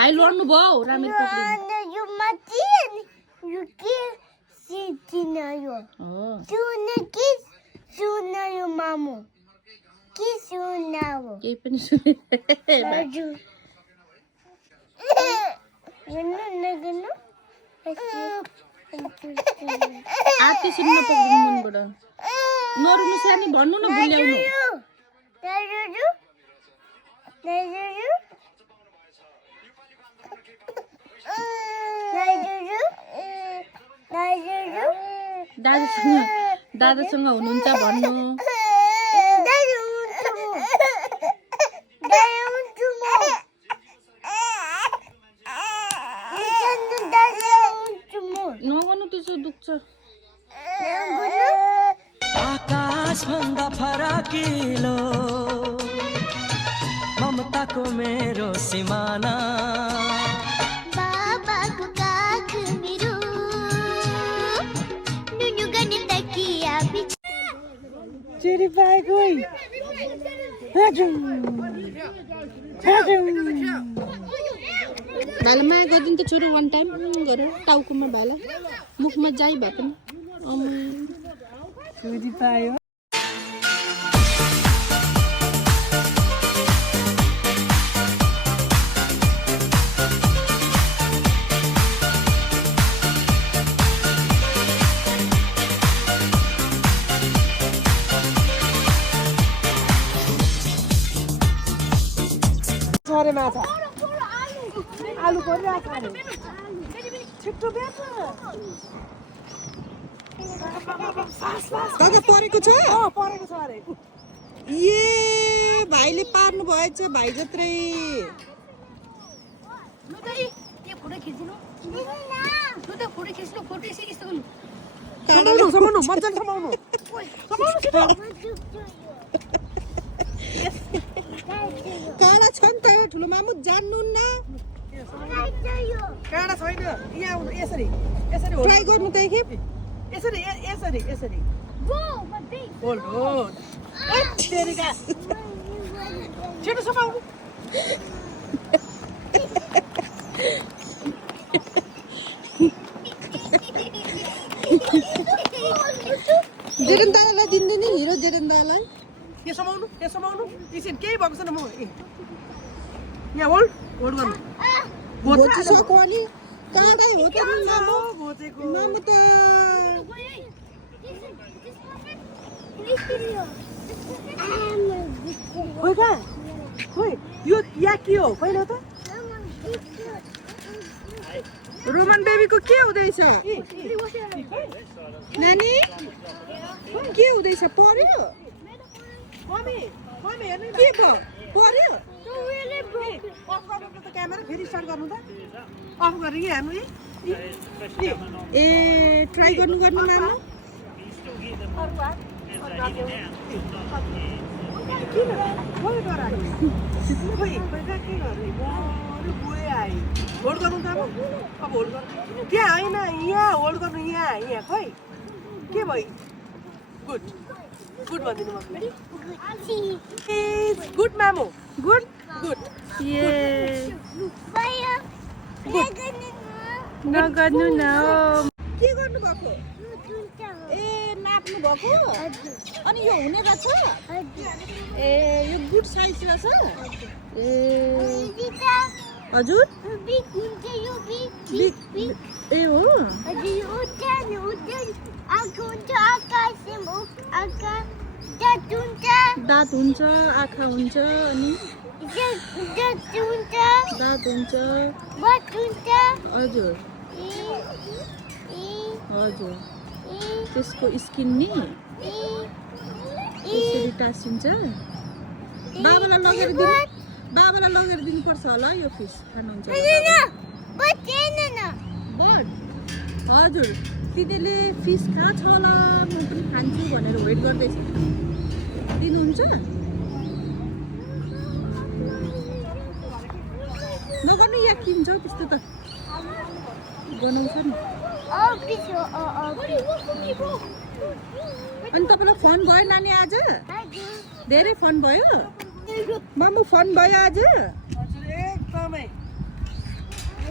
भाइ लड्नु भयो रामेर पक्रिनु यो माथि यो के सिटिना यो हो सुना यो मामु के सुना हो केही पनि सुने हजुर नगर्नु आती सुन्न पक्रिनु मनबाट नरुनु सानी भन्नु न भुल्याउनु दादासँग हुनुहुन्छ भन्नु नगर्नु त्यसो दुख्छ आकाश भन्दा फराकिलो ममताको मेरो सिमाना बाबाको काख मेरो नुनु गर्ने तकिया चिरी पाएको भाइलाई माया गरिदिन्थ्यो छोरो वान टाइम गरेर टाउकोमा भाइलाई मुखमा जाइ भए पनि चिरी पायो सरे माछा आलु परिरहेको अरे छिट्टो बेच दादा परेको छ परेको छ अरे ए भाइले पार्नु भएछ भाइ जत्रै समाउनु मजाले समाउनु काला छ नि त ठुलो मामु जान्नुहुन्न काँडा छैन यहाँ आउनु यसरी यसरी ट्राई गर्नु त एकखेप यसरी यसरी यसरी होल्ड होल्ड तेरिका छिटो समाउनु जेरन दादालाई दिँदैन नि हिरो जेरन दादालाई यो समाउनु एकछिन केही भएको छैन म यहाँ होल्ड होल्ड गर्नु भोचिसक्यो अनि काँडै हो त मामु भोचेको मामु त खोइ कहाँ खोइ यो या के हो पहिला त रोमन बेबीको के हुँदैछ नानी के हुँदैछ पर्यो मम्मी हेर्नु के भयो पर्यो अफ गर्नु त क्यामेरा फेरि स्टार्ट गर्नु त अफ गरेर यहाँ हेर्नु ए ट्राई गर्नु मामु होल्ड गर्नु त अब होल्ड गर्नु त्यहाँ होइन यहाँ होल्ड गर्नु यहाँ खोइ के भयो गुड भनिदिनु मम्मी गुड मामु गुड नगर्नु न के गर्नु भएको ए नाप्नु भएको अनि यो हुने रहेछ ए यो गुड साइज रहेछ ए हजुर ए हो दाँत हुन्छ आँखा हुन्छ अनि दाँत हुन्छ हजुर हजुर त्यसको स्किन नि यसरी टाँसिन्छ बाबालाई लगेर दिनुपर्छ होला यो फिस खानुहुन्छ बर्ड हजुर तिनीले फिस कहाँ छ होला म पनि खान्छु भनेर वेट गर्दैछ दिनुहुन्छ नगर्नु या किन्छ त्यस्तो त बनाउँछ नि अनि तपाईँलाई फोन भयो नानी आज धेरै फोन भयो मामु फोन भयो आज एकदमै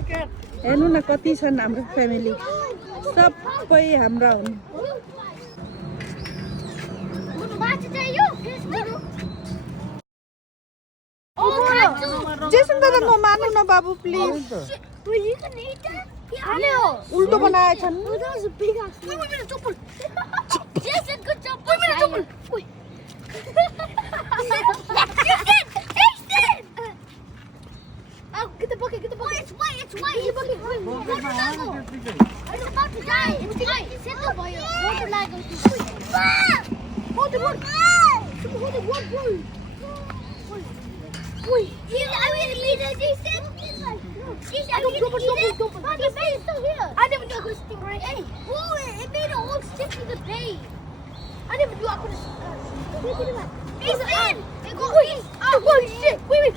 हेर्नु न कति छन् हाम्रो फ्यामिली सबै हाम्रा हुन् जेसन दादा नमान्नु न बाबु प्लिज उल्टो बनाएछन् Get the bucket, get the bucket. It's white, it's white. Get the bucket. Water lago. It's about to die. It's white. It's in the fire. Water lago. Hold the wood. Hold the wood, boy. Boy. I will eat it. They said. Don't. The bait is still here. I never knew I could stick right. Hey, boy, it made a whole stick to the bait. I never knew I could have. It's in. It goes in. Oh, shit. Wait.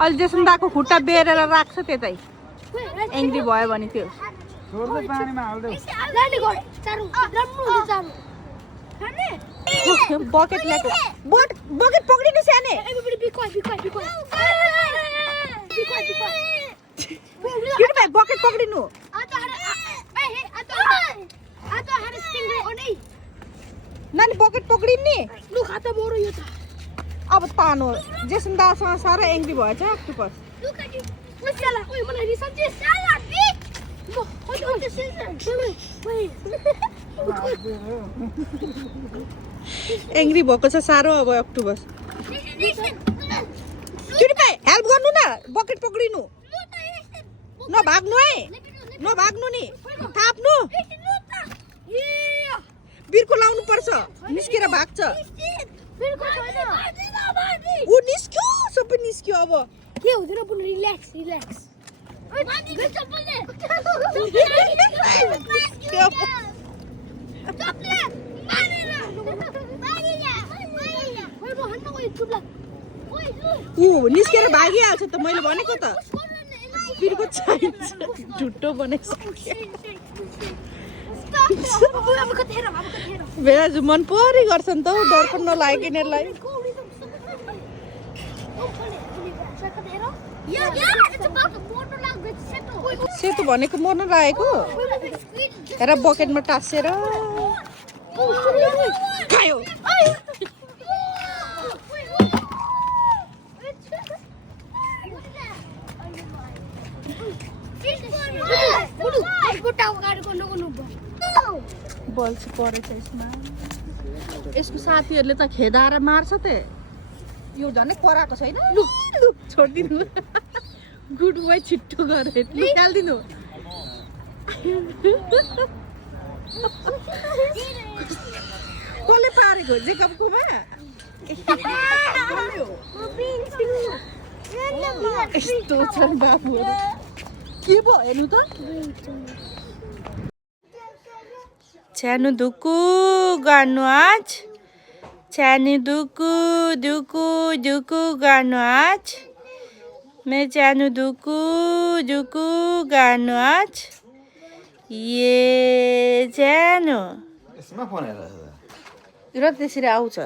अहिले Jason दाको खुट्टा बेरेर राख्छ त्यतै angry भयो भने त्यो bucket ल्याएको bucket पक्रिनु Sane bucket पक्रिनु नानी बकेट पक्रिने अब तानो जेसन दासँग साह्रै एङ्ग्री भएछ अक्टोपस एङ्ग्री भएको छ साह्रो अब अक्टोपस हेल्प गर्नु न बकेट पक्रिनु नभाग्नु है नभाग्नु नि थाप्नु बिर्को लाउनु पर्छ निस्केर भाग्छ ऊ निस्क्यो सबै निस्क्यो अब के हुँदैन पुन रिल्याक्स ऊ निस्केर भागिहाल्छ त मैले भनेको त बिर्को चाहिन्छ झुट्टो बनाइसक्यो भेज मन परी गर्छ नि त डर पनि नलाग्यो यिनीहरूलाई सेतो भनेको मर्न लागेको हेर बकेटमा टाँसेर खायो बल्छ परेछ यसमा यसको साथीहरूले त खेदाएर मार्छ त यो झन् कराएको छैन लु छोडिदिनु गुड बोय छिट्टो गरेर निकालिदिनु कसले पारेको जेकबकोमा यस्तो छन् बाबुहरू के भयो हेर्नु त छ्यानु धुकु गर्नु आज छ्यानु धुकु धुकु धुकु गर्नु आज मैं छ्यानु धुकु धुकु गर्नु आज ये छ्यानु र त्यसरी आउँछ